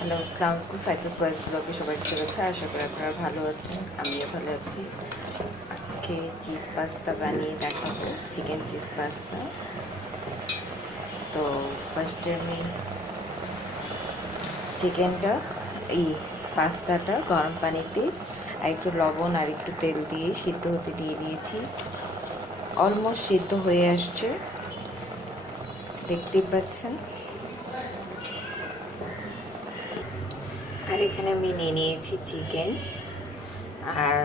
Hello, আসসালামু আলাইকুম। ফাইতুস বয়েস ব্লগে সবাইকে শুভেচ্ছা আশা করি আপনারা ভালো আছেন, আমিও ভালো আছি। আজকে চিজ পাস্তা বানিয়ে দেখাবো, চিকেন চিজ পাস্তা। তো ফার্স্টে আমি চিকেনটা, এই পাস্তাটা গরম পানিতে, আর একটু লবণ আর একটু তেল দিয়ে সিদ্ধ হতে দিয়ে দিয়েছি। অলমোস্ট সিদ্ধ হয়ে আসছে। দেখতেই পাচ্ছেন? আর এখানে আমি নিয়ে নিয়েছি চিকেন আর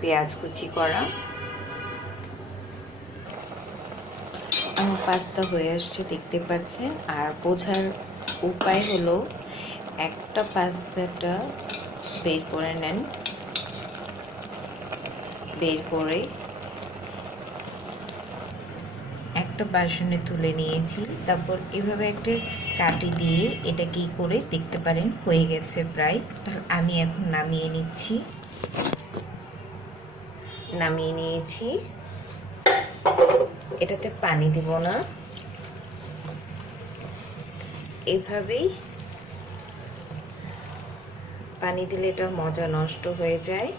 পেঁয়াজ কুচি করা। আমার পাস্তা হয়ে আসছে, দেখতে পাচ্ছেন। আর বোঝার উপায় হলো, একটা পাস্তাটা বের করে নেন। বের করে একটা বাসনে তুলে নিয়েছি। তারপর এভাবে একটা কাটি দিয়ে এটা কি করে দেখতে পারেন হয়ে গেছে প্রায়। আমি এখন নামিয়ে নিচ্ছি। নামিয়ে নিয়েছি। এটাতে পানি দিব না। এভাবেই পানি দিলে এটার মজা নষ্ট হয়ে যায়।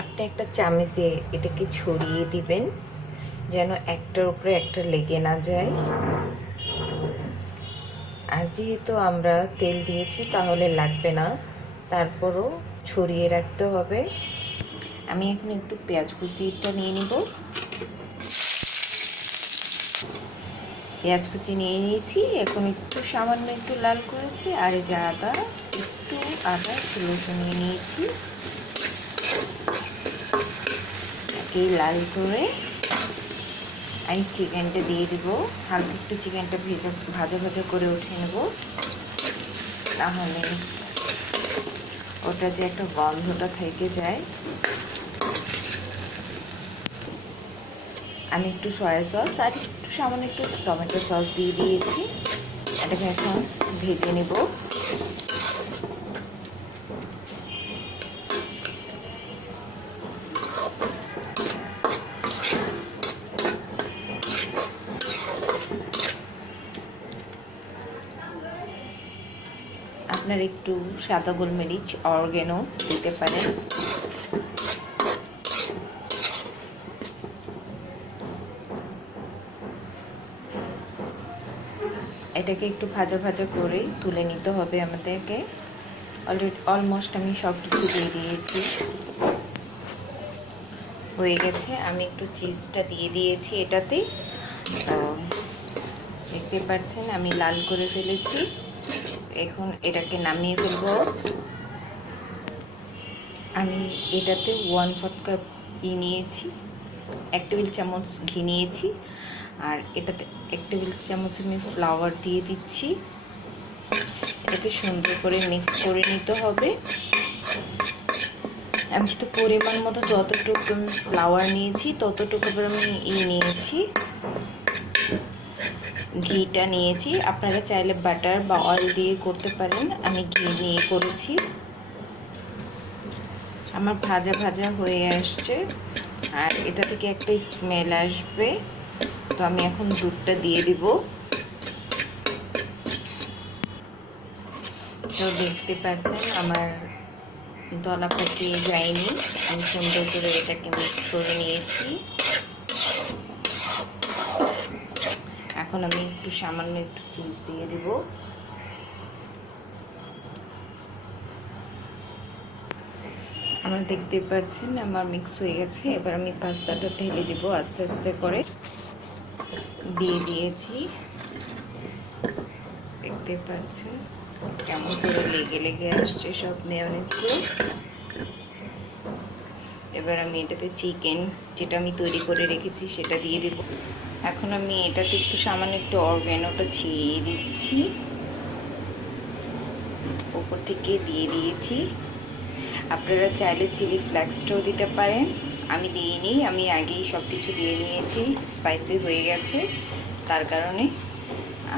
আপনি একটা চামচে এটাকে ছড়িয়ে দিবেন। যেন একটার উপরে একটা লেগে না যায়। আর যেহেতু আমরা তেল দিয়েছি, তাহলে লাগবে না। তারপরও ছড়িয়ে রাখতে হবে। আমি এখন একটু পেঁয়াজ কুচিটা নিয়ে নিব। পেঁয়াজ কুচি নিয়ে নিয়েছি। এখন একটু সামান্য একটু লাল করেছি। আর এই যে আদা, একটু আদা রসুন নিয়ে নিয়েছি। লাল করে আমি চিকেনটা দিয়ে দিব। হালকা একটু চিকেনটা ভেজা, ভাজা ভাজা করে উঠে নেব। তাহলে ওটা যে একটা গন্ধটা থেকে যায়। আমি একটু সয়া সস আর একটু সামান্য একটু টমেটো সস দিয়ে দিয়েছি। এটাকে এখন ভেজে নেব। আপনার একটু সাদা গোলমরিচ অর্গেনও দিতে পারেন। এটাকে একটু ভাজা ভাজা করে তুলে নিতে হবে আমাদেরকে। অলরেডি অলমোস্ট আমি সব কিছু দিয়ে দিয়েছি। হয়ে গেছে, আমি একটু চিজটা দিয়ে দিয়েছি এটাতে। দেখতে পাচ্ছেন, আমি লাল করে ফেলেছি। এখন এটাকে নামিয়ে ফেলব। আমি এটাতে ওয়ান ফোর্থ কাপ ই নিয়েছি, এক টেবিল চামচ ঘি নিয়েছি, আর এটাতে এক টেবিল চামচ আমি ফ্লাওয়ার দিয়ে দিচ্ছি। এটাকে সুন্দর করে মিক্স করে নিতে হবে। আমি তো পরিমাণ মতো যতটুকু আমি ফ্লাওয়ার নিয়েছি, ততটুকু আমি ই নিয়েছি। ঘিটা নিয়েছি। আপনারা চাইলে বাটার বা অয়েল দিয়ে করতে পারেন। আমি ঘি নিয়ে করেছি। আমার ভাজা ভাজা হয়ে আসছে। আর এটা থেকে একটা স্মেল আসবে। তো আমি এখন দুধটা দিয়ে দিব। তো দেখতে পাচ্ছেন, আমার দলা পাকিয়ে যায়নি। আমি সুন্দর করে এটাকে মিক্স করে নিয়েছি। এখন আমি একটু সামান্য একটু চিজ দিয়ে দিব। আমরা দেখতে পাচ্ছেন আমার মিক্স হয়ে গেছে। এবার আমি পাস্তাটা ঢেলে দিব আস্তে আস্তে করে। দিয়ে দিয়েছি। দেখতে পাচ্ছেন কেমন করে লেগে লেগে আসছে সব মেয়নেসগুলো এবার আমি এটাতে চিকেন যেটা আমি তৈরি করে রেখেছি সেটা দিয়ে দেব। এখন আমি এটাতে একটু সামান্য একটু অর্গ্যানোটা ছিঁড়িয়ে দিচ্ছি। ওপর থেকে দিয়ে দিয়েছি। আপনারা চাইলে চিলি ফ্লেক্সটাও দিতে পারেন। আমি দিইনি আমি আগেই সব কিছু দিয়ে নিয়েছি, স্পাইসি হয়ে গেছে তার কারণে।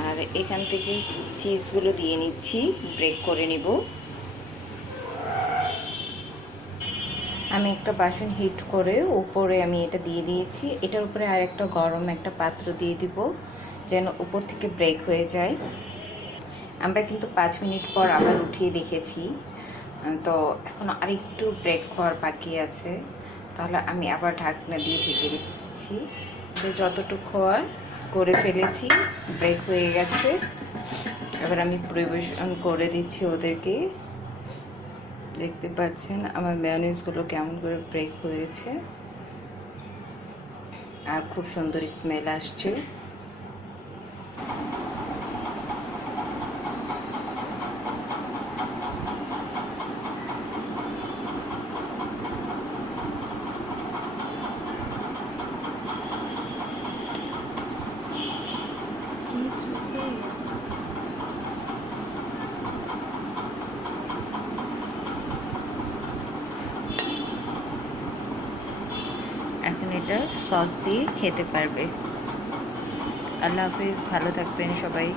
আর এখান থেকে চিজগুলো দিয়ে নিচ্ছি, ব্রেক করে নিব। আমি একটা বাসন হিট করে উপরে আমি এটা দিয়ে দিয়েছি। এটার উপরে আর একটা গরম একটা পাত্র দিয়ে দিব, যেন উপর থেকে ব্রেক হয়ে যায়। আমরা কিন্তু পাঁচ মিনিট পর আবার উঠিয়ে দেখেছি। তো এখন আরেকটু ব্রেক খাওয়ার বাকি আছে। তাহলে আমি আবার ঢাকনা দিয়ে ঢেকে দিচ্ছি যতটুকু খাওয়ার করে ফেলেছি ব্রেক হয়ে গেছে। এবার আমি পরিবেশন করে দিচ্ছি ওদেরকে। দেখতে পাচ্ছেন আমার ম্যানেজগুলো কেমন করে ব্রেক হয়েছে। আর খুব সুন্দর স্মেল আসছে কি সুখে এখন এটা সস দিয়ে খেতে পারবে। আল্লাহ হাফিজ ভালো থাকবেন সবাই।